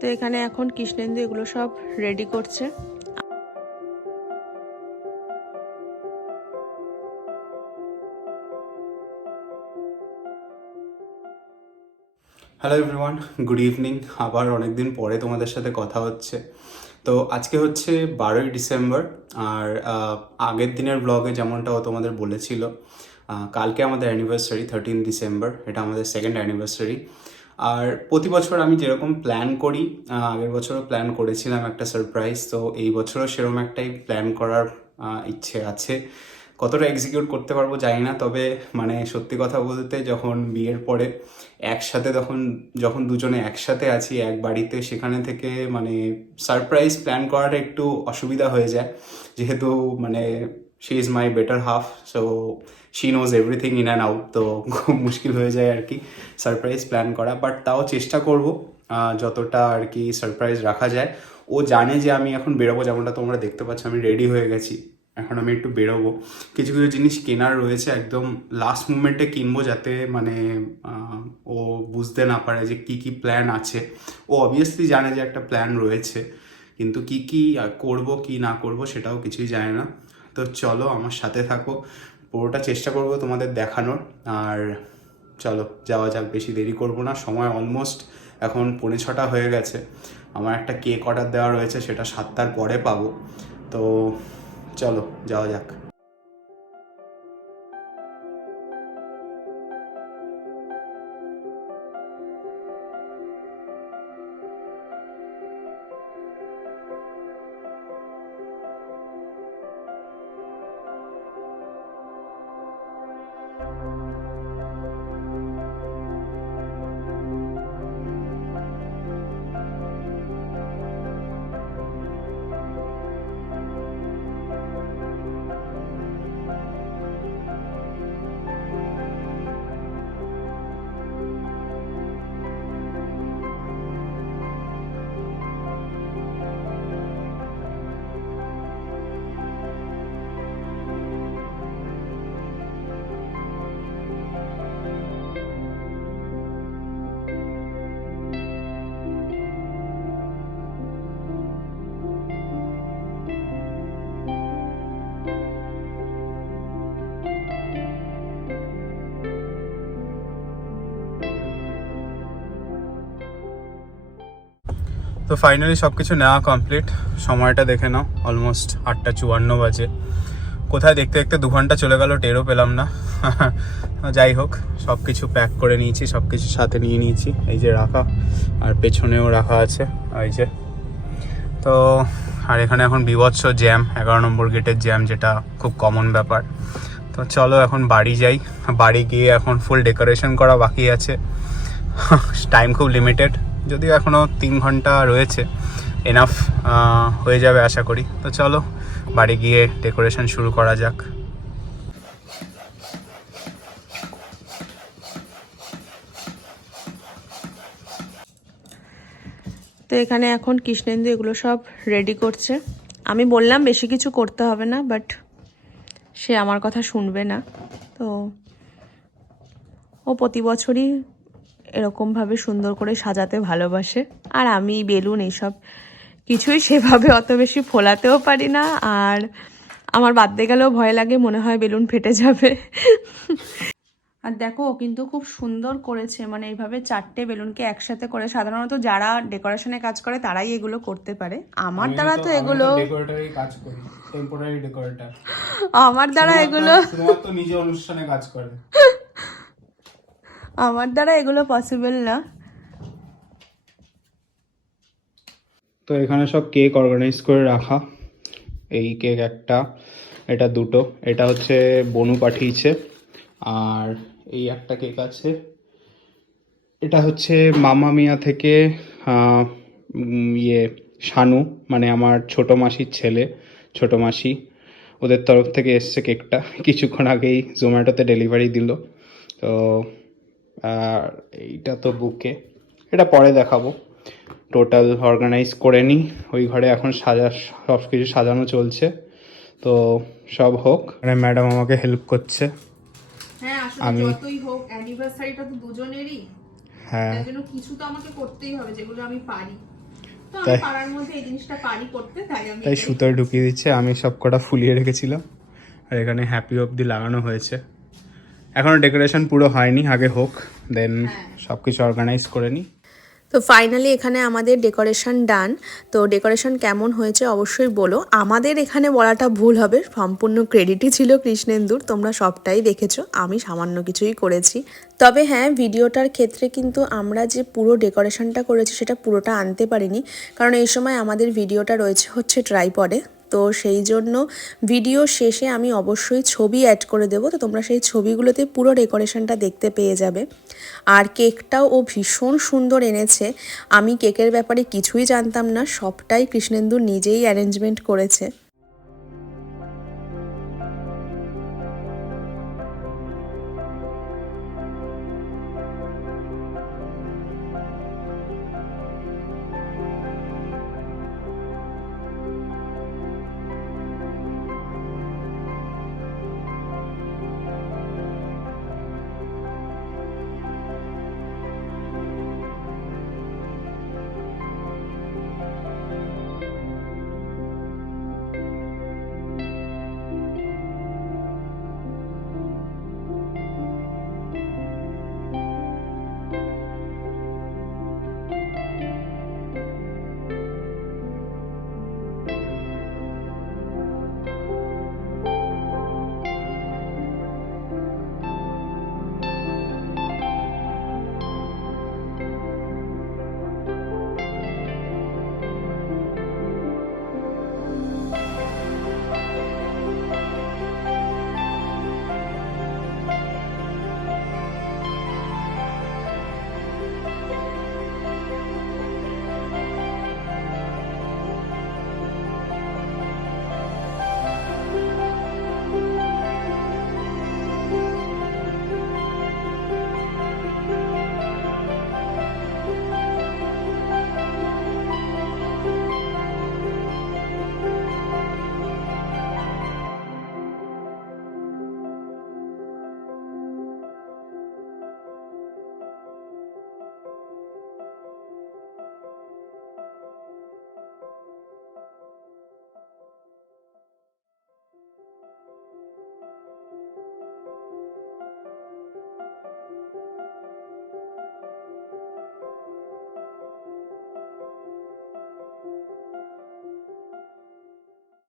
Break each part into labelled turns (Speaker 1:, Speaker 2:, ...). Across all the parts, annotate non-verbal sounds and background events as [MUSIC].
Speaker 1: তো এখানে এখন কৃষ্ণেন্দু এগুলো সব রেডি করছে।
Speaker 2: হ্যালো এভরিওয়ান গুড ইভিনিং আবার অনেকদিন পরে তোমাদের সাথে কথা হচ্ছে। তো আজকে হচ্ছে বারোই ডিসেম্বর, আর আগের দিনের ব্লগে যেমনটা ও তোমাদের বলেছিল কালকে আমাদের অ্যানিভার্সারি থার্টিন ডিসেম্বর, এটা আমাদের সেকেন্ড অ্যানিভার্সারি আর প্রতি বছর আমি যেরকম প্ল্যান করি আগের বছরও প্ল্যান করেছিলাম একটা সারপ্রাইজ তো এই বছরও সেরকম একটাই প্ল্যান করার ইচ্ছে আছে। কতটা এক্সিকিউট করতে পারব জানি না, তবে মানে সত্যি কথা বলতে যখন বিয়ের পরে একসাথে তখন, যখন দুজনে একসাথে আছি, এক বাড়িতে, সেখানে থেকে মানে সারপ্রাইজ প্ল্যান করাটা একটু অসুবিধা হয়ে যায়। যেহেতু মানে she is my better half so she knows everything in and out তো খুব মুশকিল হয়ে যায় আর কি সারপ্রাইজ প্ল্যান করা। বাট তাও চেষ্টা করব যতটা আর কি সারপ্রাইজ রাখা যায়। ও জানে যে আমি এখন বেরোবো, যেমনটা তোমরা দেখতে পাচ্ছ, আমি রেডি হয়ে গেছি। এখন আমি একটু বেরোবো। কিছু কিছু জিনিস কেনার রয়েছে, একদম লাস্ট মুমেন্টে কিনবো যাতে মানে ও বুঝতে না পারে যে কি কি প্ল্যান আছে। ও অবভিয়াসলি জানে যে একটা প্ল্যান রয়েছে, কিন্তু কি কি করব, কি না করব সেটাও কিছুই জানে না। তো চলো আমার সাথে থাকো। পুরোটা চেষ্টা করব তোমাদের দেখানোর। আর চলো, যাওয়া যাক, বেশি দেরি করব না। সময় অলমোস্ট এখন পৌনে ছটা হয়ে গেছে। আমার একটা কেক অর্ডার দেওয়া রয়েছে, সেটা সাতটার পরে পাবো। তো চলো, যাওয়া যাক। তো ফাইনালি সব কিছু নেওয়া কমপ্লিট সময়টা দেখে নাও অলমোস্ট আটটা চুয়ান্ন বাজে। কোথায় দেখতে দেখতে দু ঘণ্টা চলে গেল, টেরও পেলাম না। [LAUGHS] যাই হোক সব কিছু প্যাক করে নিয়েছি সব কিছু সাথে নিয়ে নিয়েছি। এই যে রাখা, আর পেছনেও রাখা আছে, এই যে। তো, আর এখানে এখন বিভৎস জ্যাম এগারো নম্বর গেটের জ্যাম যেটা খুব কমন ব্যাপার। তো চলো এখন বাড়ি যাই। বাড়ি গিয়ে এখন ফুল ডেকোরেশন করা বাকি আছে। [LAUGHS] টাইম খুব লিমিটেড যদিও এখনও তিন ঘণ্টা রয়েছে এনাফ হয়ে যাবে আশা করি। তো চলো, বাড়ি গিয়ে ডেকোরেশন শুরু করা যাক।
Speaker 1: তো এখানে এখন কৃষ্ণেন্দু এগুলো সব রেডি করছে। আমি বললাম বেশি কিছু করতে হবে না বাট সে আমার কথা শুনবে না। তো ও প্রতি বছরই এরকমভাবে সুন্দর করে সাজাতে ভালোবাসে। আর আমি বেলুন এইসব কিছুই সেভাবে অত বেশি ফোলাতেও পারি না। আর আমার বাদতে গেলেও ভয় লাগে মনে হয় বেলুন ফেটে যাবে। আর দেখো ও কিন্তু খুব সুন্দর করেছে। মানে এইভাবে চারটে বেলুনকে একসাথে করে সাধারণত যারা ডেকোরেশনে কাজ করে তারাই এগুলো করতে পারে। আমার দ্বারা তো এগুলো
Speaker 2: কাজ করি টেম্পোরারি ডেকোরেটর
Speaker 1: আমার দ্বারা এগুলো
Speaker 2: শুধুমাত্র নিজে অনুষ্ঠানে কাজ করে।
Speaker 1: আমার দ্বারা এগুলো পসিবল না।
Speaker 2: তো এখানে সব কেক অর্গানাইজ করে রাখা। এই কেক একটা, এটা দুটো, এটা হচ্ছে বনু পাঠিয়েছে। আর এই একটা কেক আছে, এটা হচ্ছে মামা মিয়া থেকে ইয়ে শানু মানে আমার ছোট মাসির ছেলে, ছোট মাসি। ওদের তরফ থেকে এসছে কেকটা কিছুক্ষণ আগেই জোম্যাটোতে ডেলিভারি দিল। তো আর এইটা তো বুকে এটা পরে দেখাবো। টোটাল অর্গানাইজ করে নিই। ওই ঘরে এখন সাজা সব কিছু সাজানো চলছে। তো সব হোক। ম্যাডাম আমাকে হেল্প করছে।
Speaker 3: হ্যাঁ
Speaker 2: আমি-
Speaker 3: যতই হোক অ্যানিভার্সারিটা তো দুজনেরই।
Speaker 2: হ্যাঁ।
Speaker 3: তার জন্য কিছু তো আমাকে করতেই হবে যেগুলো আমি পারি।
Speaker 1: তো আমি
Speaker 2: তাই।
Speaker 1: মধ্যে এই জিনিসটা পারি করতে তাই আমি
Speaker 2: তাই
Speaker 1: এটাই-
Speaker 2: সুতোয় ঢুকিয়ে দিচ্ছে। আমি সব কটা ফুলিয়ে রেখেছিলাম। আর এখানে হ্যাপি অবধি লাগানো হয়েছে। এখনও ডেকোরেশন পুরো হয়নি আগে হোক দেন সব কিছু অর্গানাইজ করে নিই
Speaker 1: তো ফাইনালি এখানে আমাদের ডেকোরেশন ডান তো ডেকোরেশন কেমন হয়েছে অবশ্যই বলো। আমাদের এখানে বলাটা ভুল হবে সম্পূর্ণ ক্রেডিটই ছিল কৃষ্ণেন্দুর তোমরা সবটাই দেখেছ আমি সামান্য কিছুই করেছি। তবে হ্যাঁ ভিডিওটার ক্ষেত্রে কিন্তু আমরা যে পুরো ডেকোরেশনটা করেছি সেটা পুরোটা আনতে পারিনি কারণ এই সময় আমাদের ভিডিওটা রয়েছে হচ্ছে ট্রাইপডে তো সেই জন্য ভিডিও শেষে আমি অবশ্যই ছবি অ্যাড করে দেবো। তো তোমরা সেই ছবিগুলোতে পুরো ডেকোরেশনটা দেখতে পেয়ে যাবে। আর কেকটাও ও ভীষণ সুন্দর এনেছে। আমি কেকের ব্যাপারে কিছুই জানতাম না, সবটাই কৃষ্ণেন্দু নিজেই অ্যারেঞ্জমেন্ট করেছে।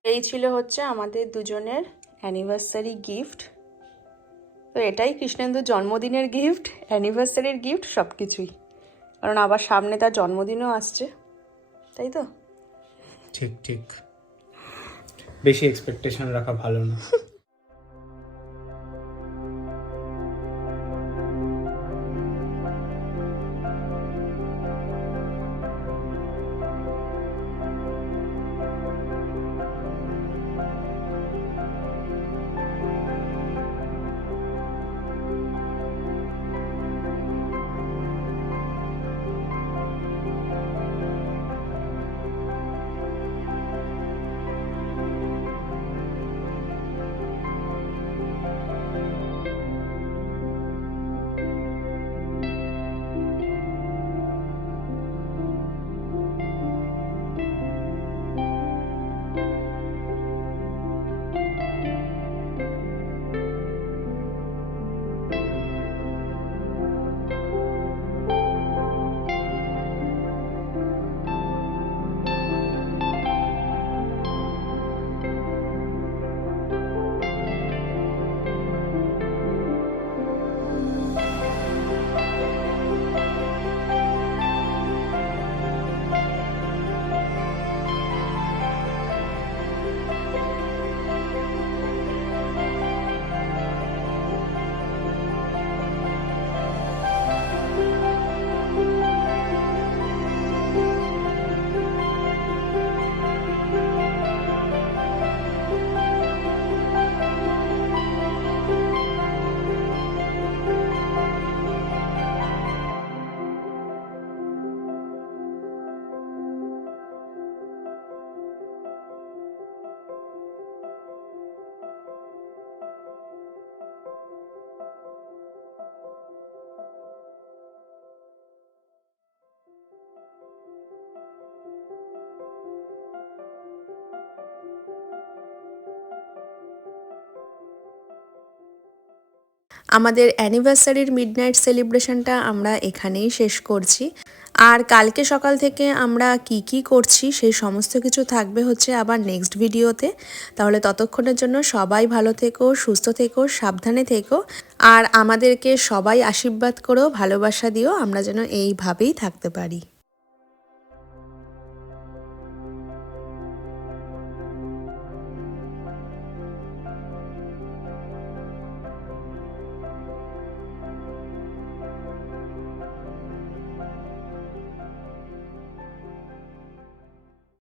Speaker 1: এই ছিল হচ্ছে আমাদের দুজনের অ্যানিভার্সারি গিফট তো এটাই কৃষ্ণেন্দুর জন্মদিনের গিফট অ্যানিভার্সারির গিফট সব কিছুই কারণ আবার সামনে তার জন্মদিনও আসছে। তাই তো?
Speaker 2: ঠিক ঠিক। বেশি এক্সপেকটেশন রাখা ভালো না।
Speaker 1: আমাদের অ্যানিভার্সারির মিডনাইট সেলিব্রেশনটা আমরা এখানেই শেষ করছি। আর কালকে সকাল থেকে আমরা কি কি করছি সেই সমস্ত কিছু থাকবে হচ্ছে আবার নেক্সট ভিডিওতে তাহলে ততক্ষণের জন্য সবাই ভালো থেকো, সুস্থ থেকো, সাবধানে থেকো। আর আমাদেরকে সবাই আশীর্বাদ করো, ভালোবাসা দিও, আমরা যেন এইভাবেই থাকতে পারি।